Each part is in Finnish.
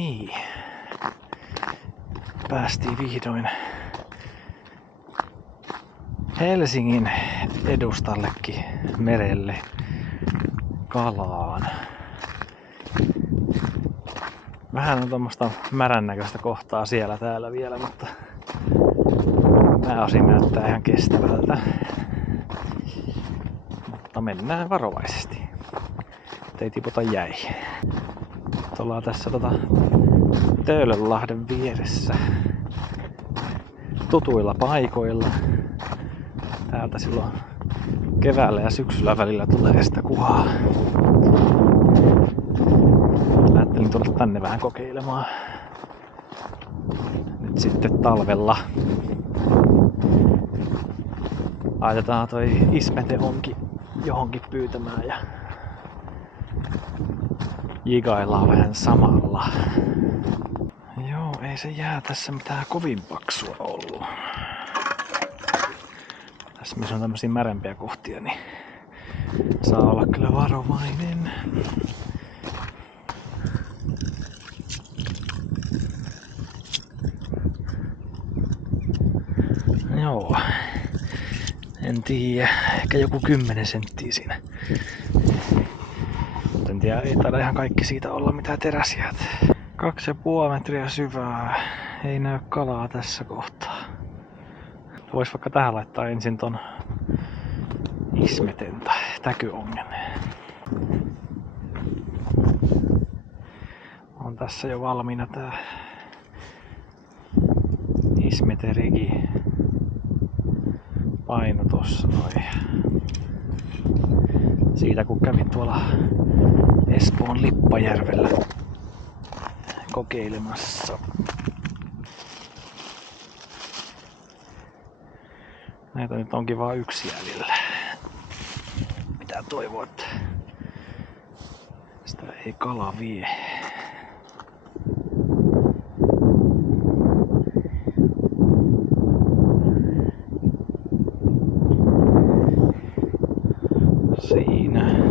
niin. Päästiin vihdoin Helsingin edustallekin merelle kalaan. Vähän on tommoista märän näköistä kohtaa siellä täällä vielä, mutta pääosin näyttää ihan kestävältä. Mutta mennään varovaisesti, ettei tiputa jäihin. Ollaan tässä Töölönlahden vieressä tutuilla paikoilla. Täältä silloin keväällä ja syksyllä välillä tulee sitä kuhaa. Ajattelin tulla tänne vähän kokeilemaan. Nyt sitten talvella laitetaan toi Ismete onkin johonkin pyytämään ja jigaillaan vähän samalla. Joo, ei se jää tässä mitään kovin paksua ollut. Tässä missä on tämmösiä märempiä kohtia, niin saa olla kyllä varovainen. Joo. En tiedä, ehkä joku 10 senttiä siinä. En tiedä, ei taida ihan kaikki siitä olla mitään teräsiä. 2,5 metriä syvää. Ei näy kalaa tässä kohtaa. Vois vaikka tähän laittaa ensin ton Ismeten tai täkyongen. On tässä jo valmiina tää Ismete Rigi paino tossa noin. Siitä kun kävin tuolla Espoon Lippajärvellä kokeilemassa. Näitä nyt onkin vaan yksi jäljellä. Pitää toivoa, että sitä ei kala vie. Siinä.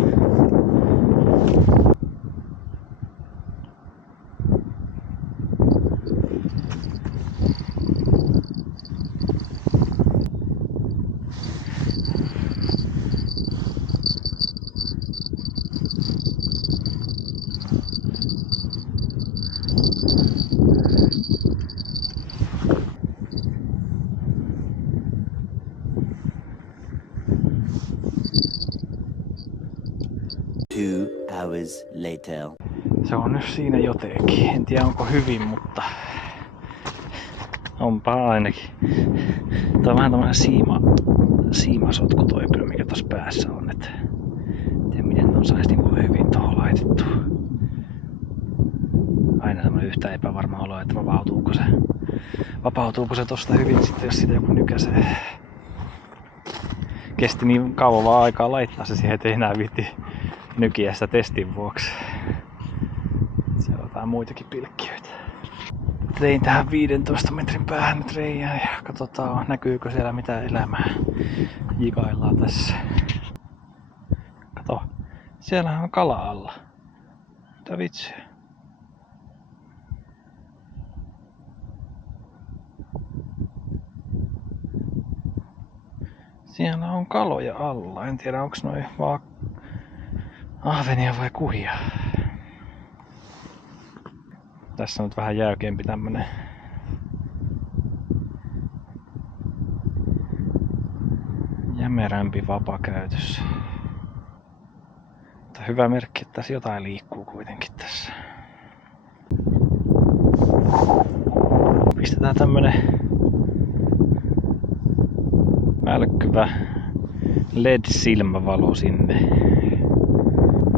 Hours later. Se on nyt siinä jotenkin. En tiedä onko hyvin, mutta onpa ainakin. Tää on vähän tämmönen siimasotku toi kyllä, mikä tossa päässä on. Et en tiedä miten ton sais niinku hyvin tohon laitettu. Aina semmonen yhtä epävarma olo, että vapautuuko se tosta hyvin sitten, jos sitä joku nykäsee. Kesti niin kauan vaan aikaa laittaa se siihen, ettei enää viitti nykiä sitä testin vuoksi. Siellä on jotain muitakin pilkkiöitä. Tein tähän 15 metrin päähän nyt reijää ja katsotaan näkyykö siellä mitään elämää. Jigaillaan tässä. Kato, siellähän on kala alla. Mitä vitsiä? Siellä on kaloja alla. En tiedä onks noi vaan ahvenia vai kuhia. Tässä on nyt vähän jäykempi tämmönen jämerämpi vapakäytös. Mutta hyvä merkki, että tässä jotain liikkuu kuitenkin tässä. Pistetään tämmönen välkkyvä LED-silmävalo sinne.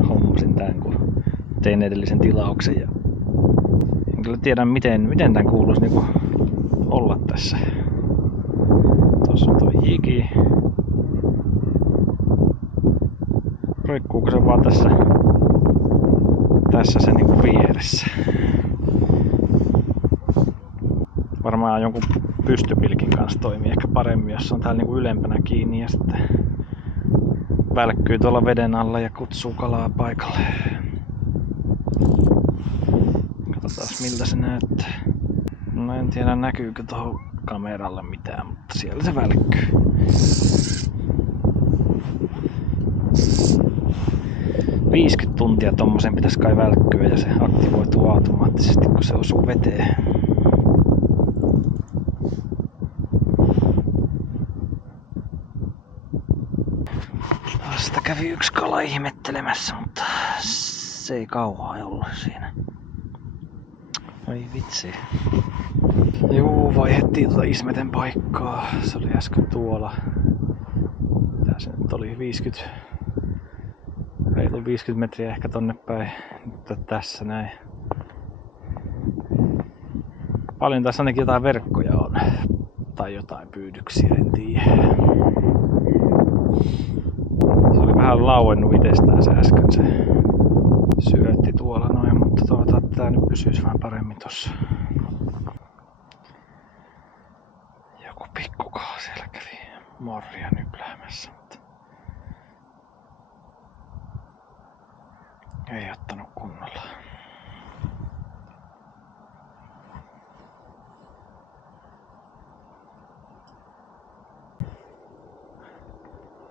Hommasin tän kun tein edellisen tilauksen ja en kyllä tiedä miten tän kuuluisi niinku olla tässä. Tossa on toi jiki. Roikkuuko se vaan tässä se niinku vieressä? Varmaan jonkun pystypilkin kanssa toimii ehkä paremmin, jos on täällä niinku ylempänä kiinni ja sitten välkkyy tuolla veden alla ja kutsuu kalaa paikalle. Katsotaan miltä se näyttää. No en tiedä näkyykö tuohon kameralle mitään, mutta siellä se välkkyy. – 50 tuntia tommosen pitäisi kai välkkyä ja se aktivoituu automaattisesti kun se osuu veteen. Taas sitä kävi yksi kala ihmettelemässä, mutta se ei kauaa ollut siinä. Ai vitsi. Juu, vaihdettiin tuota Ismeten paikkaa. Se oli äsken tuolla. Mitä se nyt oli? 50 metriä ehkä tonne päin. Nyt tässä näin. Paljon tässä ainakin jotain verkkoja on. Tai jotain pyydyksiä, en tiedä. Se oli vähän lauennut itsestään se äsken se syötti tuolla noin, mutta toivotaan, että tää nyt pysyisi vähän paremmin tossa. Joku pikkukaa siellä kävi morria nypläämässä, mutta ei ottanut kunnolla.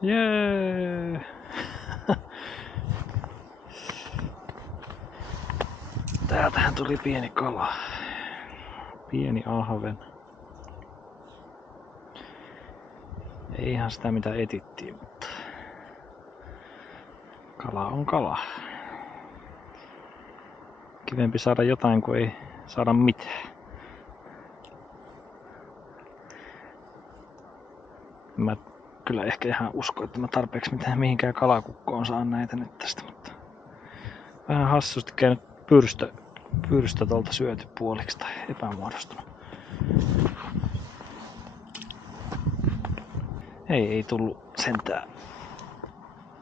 Jee! Täältähän tuli pieni kala. Pieni ahven. Ei ihan sitä mitä etittiin, mutta kala on kala. Kivempi saada jotain kuin ei saada mitään. Mä kyllä ehkä ihan usko, että mä tarpeeksi mitään mihinkään kalakukkoon saan näitä nyt tästä, mutta vähän hassusti käynyt pyrstö tuolta syöty puoliksi tai epämuodostunut. Ei tullut sentään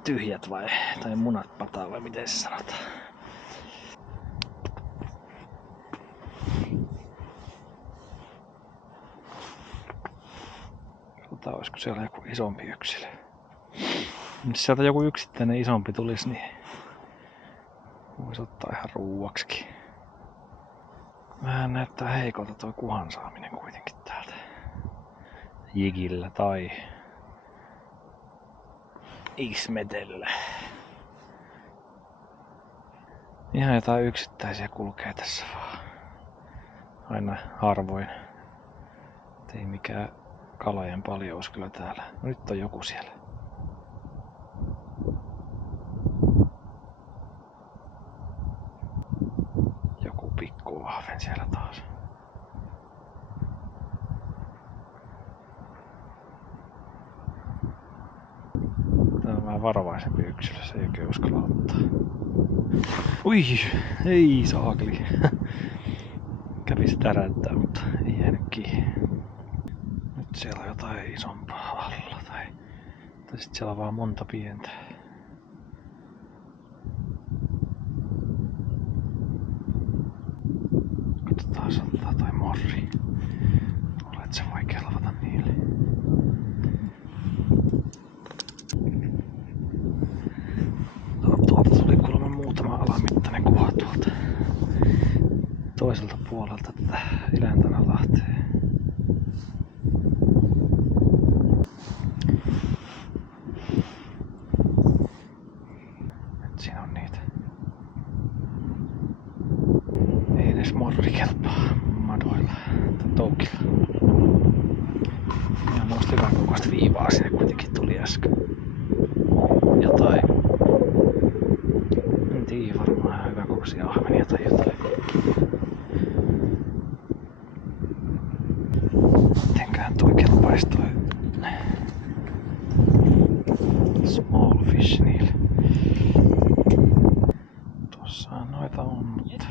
tyhjät tai munat pataa vai miten se sanotaan. Katsotaan olisiko siellä joku isompi yksilö. Jos sieltä joku yksittäinen isompi tulisi, niin voisi ottaa ihan ruuaksikin. Vähän näyttää heikolta tuo kuhan saaminen kuitenkin täältä. Jigillä tai Ismetellä. Ihan jotain yksittäisiä kulkee tässä vaan. Aina harvoin. Ei mikään kalojen paljous kyllä täällä. No nyt on joku siellä. Joku pikku ahven siellä taas. Tää on vähän varovaisempi yksilö, se ei oikein uskalla ottaa. Ui, ei saakeli. Kävi se täräyttää, mutta ei jäänyt kiinni. Nyt siellä on jotain isompaa alla tai sit siellä on vaan monta pientä. Katsotaan, se ottaa toi morri. Luulen, että se voi kelvata niille. Tuolta tuli kuulemma muutama alamittainen kuva tuolta toiselta puolelta tätä Iläntanalahtea. Nyt siinä on niitä. Ei edes morri kelpaa madoilla tai toukilla. Ihan noista hyvän kokoista viivaa sinne kuitenkin tuli äsken. Jotain. En tiedä, varmaan ihan hyvän kokoisia ahvenia tai jotain. Mitenköhän toi kelpaisi toi small fish niille. Tossahan noita on, mutta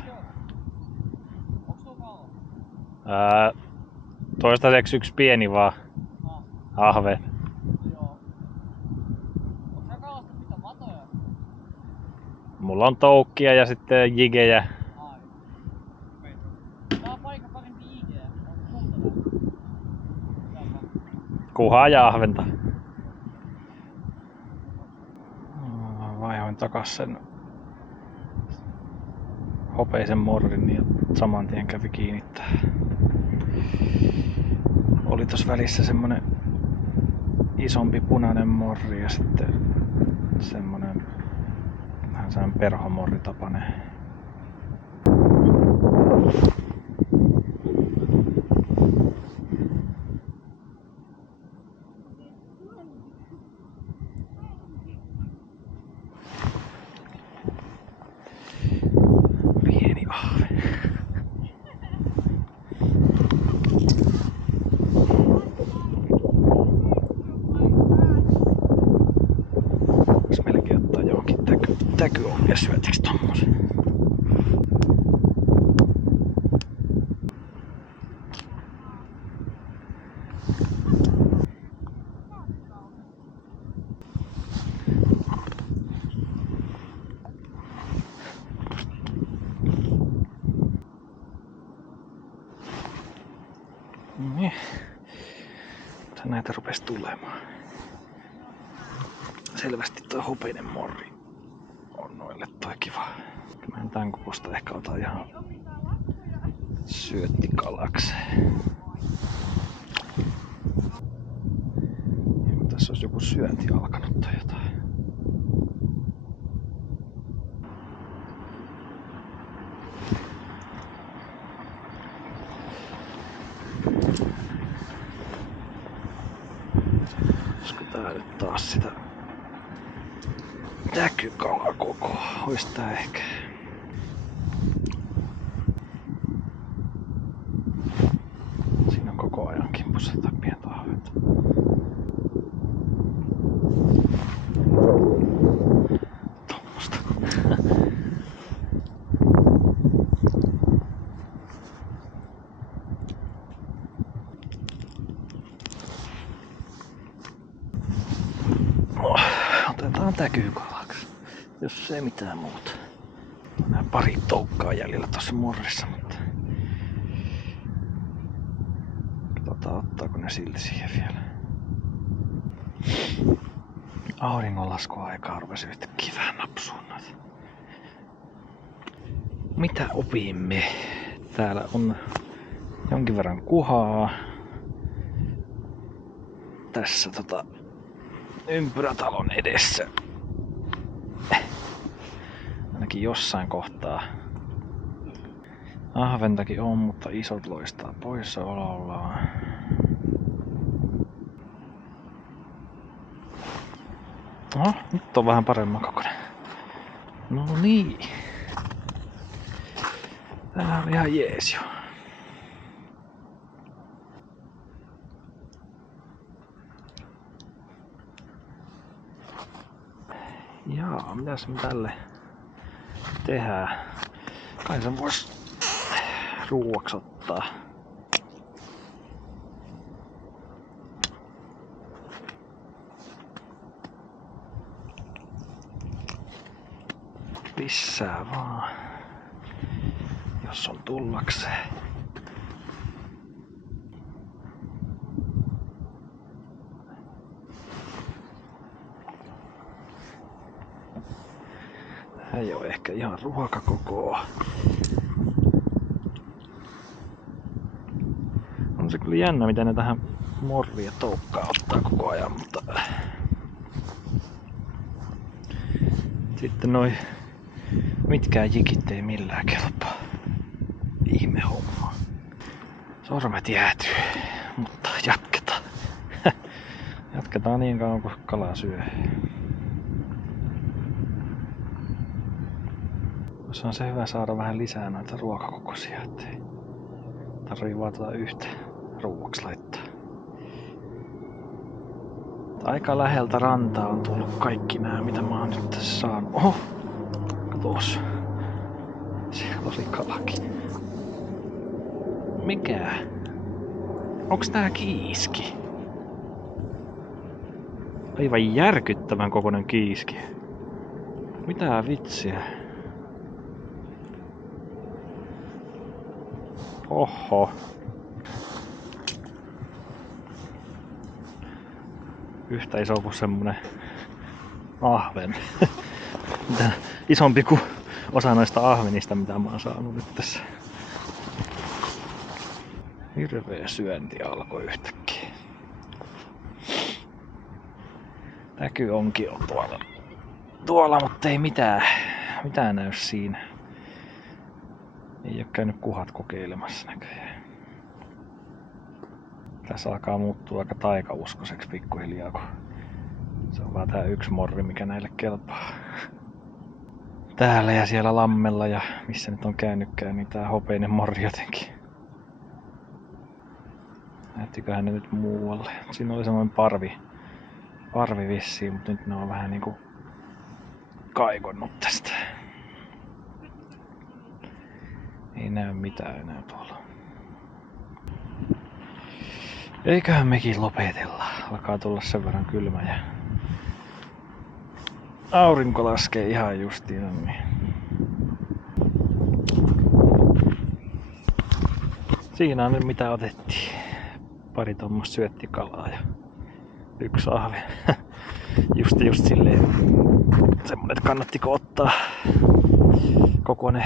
toistaiseksi yksi pieni vaan. Ahven. Mulla on toukkia ja sitten jigejä. Kuhaa ja ahventa. Vaihoin takas sen hopeisen morrin niin saman tien kävi kiinnittää. Oli tossa välissä semmonen isompi punainen morri ja sitten semmonen vähän semmonen perhomorri tapainen. Pieni ahve. Vois melkein ottaa johonkin täkyomia syötiksi tommosen. Niin. Näitä rupes tulemaan. Selvästi toi hopeinen morri on noille toi kiva. Mä en tän kokosta ehkä ota ihan syöttikalaksi. Tässä olisi joku syönti alkanut tai jotain. Olisiko tää nyt taas sitä täkykalakoko? Ois tää ehkä. Siinä on koko ajan kimpussa jotain pientä ahventa. Tommosta. Otetaan täkykalaksi, jos ei mitään muuta. Nää pari toukkaa jäljellä tossa morrissa, mutta katsotaan ottaako ne silti siihen vielä. Auringonlaskuaikaa rupesi yhtäkkiä vähän napsuun noita. Mitä opimme? Täällä on jonkin verran kuhaa. Tässä ympyrätalon edessä. Ainakin jossain kohtaa. Ahventakin on, mutta isot loistaa poissaolollaan. No, nyt on vähän paremman kokoinen. No niin. Tää on ihan jees jo. Jaa, mitäs me tälle tehdään? Kai sen vois ruuaksi ottaa. Pissää vaan, jos on tullakseen. Ei oo ehkä ihan ruokakokoa. On se kyllä jännä, miten ne tähän morria ja toukkaa ottaa koko ajan, mutta sitten noi mitkään jikit ei millään kelpaa. Ihme homma. Sormet jäätyy, mutta jatketaan. Jatketaan niin kauan kuin kalaa syö. On se hyvä saada vähän lisää noita ruokakokoisia, ettei tarvii vaan yhtä ruuaksi laittaa. Aika läheltä rantaa on tullut kaikki nää, mitä mä oon nyt tässä saanut. Oho! Katos. Siellä oli kalakin. Mikä? Onks tää kiiski? Aivan järkyttävän kokoinen kiiski. Mitä vitsiä? Oho. Yhtä iso kuin semmonen ahven. Isompi kuin osa noista ahvenista, mitä mä oon saanut nyt tässä. Hirveä syönti alkoi yhtäkkiä. Näkyy onkin on tuolla, mutta ei mitään näy siinä. Ei oo käynyt kuhat kokeilemassa näköjään. Tässä alkaa muuttua aika taikauskoiseksi pikkuhiljaa, kun se on vaan tää yksi morri, mikä näille kelpaa. Täällä ja siellä lammella ja missä nyt on käynytkään, niin tää hopeinen morri jotenkin. Näyttiköhän ne nyt muualle. Siinä oli semmoinen parvi vissiin, mutta nyt ne on vähän niinku kaikonnut tästä. Ei näy mitään enää tuolla. Eiköhän mekin lopetella. Alkaa tulla sen verran kylmä ja aurinko laskee ihan justiin. Niin. Siinä on nyt mitä otettiin. Pari tommoista syöttikalaa ja yksi ahven. just silleen semmonen, että kannattiko ottaa kokoinen